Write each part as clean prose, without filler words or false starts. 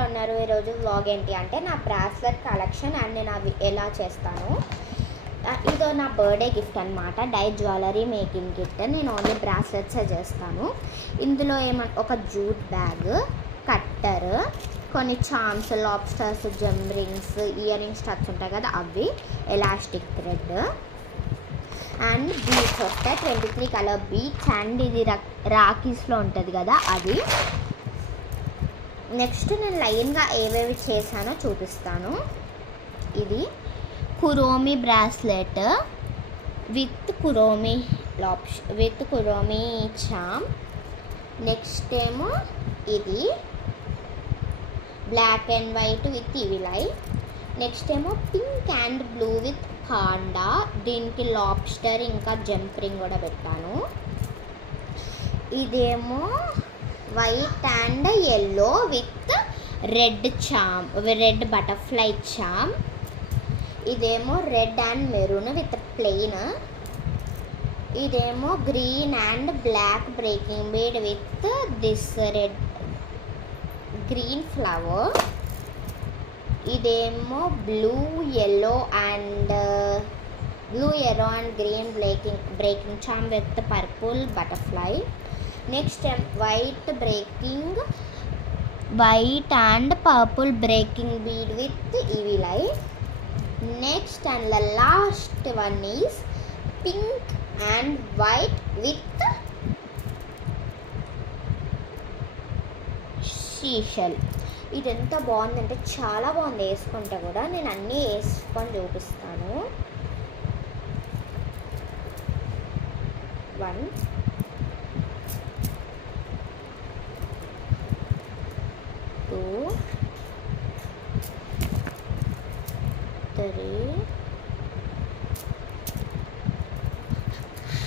ఎలా ఉన్నారు? ఈరోజు వ్లాగ్ ఏంటి అంటే నా బ్రాస్లెట్ కలెక్షన్ అండ్ నేను అవి ఎలా చేస్తాను. ఇదో నా బర్త్డే గిఫ్ట్ అనమాట. Die jewellery making kit. నేను ఓన్లీ బ్రాస్లెట్సే చేస్తాను. ఇందులో ఒక జూట్ బ్యాగ్, కట్టర్, కొన్ని charms, lobsters, gem rings, earrings studs ఉంటాయి కదా అవి, ఎలాస్టిక్ థ్రెడ్ అండ్ బీట్స్ వస్తాయి. 23 కలర్ బీట్స్ అండ్ ఇది రాకీస్లో ఉంటుంది కదా అది. నెక్స్ట్ నేను లైన్గా ఏవేవి చేశానో చూపిస్తాను. ఇది Kuromi bracelet with Kuromi charm. Next ఏమో ఇది black and white with evil eye. Next ఏమో pink and blue with panda. దీనికి లాబ్స్టర్ ఇంకా జంప్ రింగ్ కూడా పెట్టాను. ఇదేమో white and yellow with red butterfly charm. ఇదేమో red and maroon with plain. ఇదేమో green and black breaking bead with this red green flower. ఇదేమో blue yellow and green breaking charm with purple butterfly. Next white and purple breaking bead with evil eye. Next and the last one is pink and white with seashell. ఇది ఎంత బాగుందంటే చాలా బాగుంది. వేసుకుంటే కూడా నేను అన్నీ వేసుకొని చూపిస్తాను. 1 2 3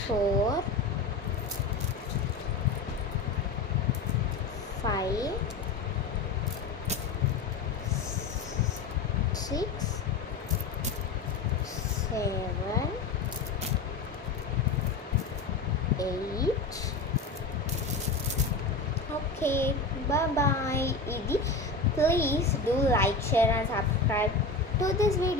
4 5 6 7 8. Okay, bye bye. Please do like, share and subscribe to this video.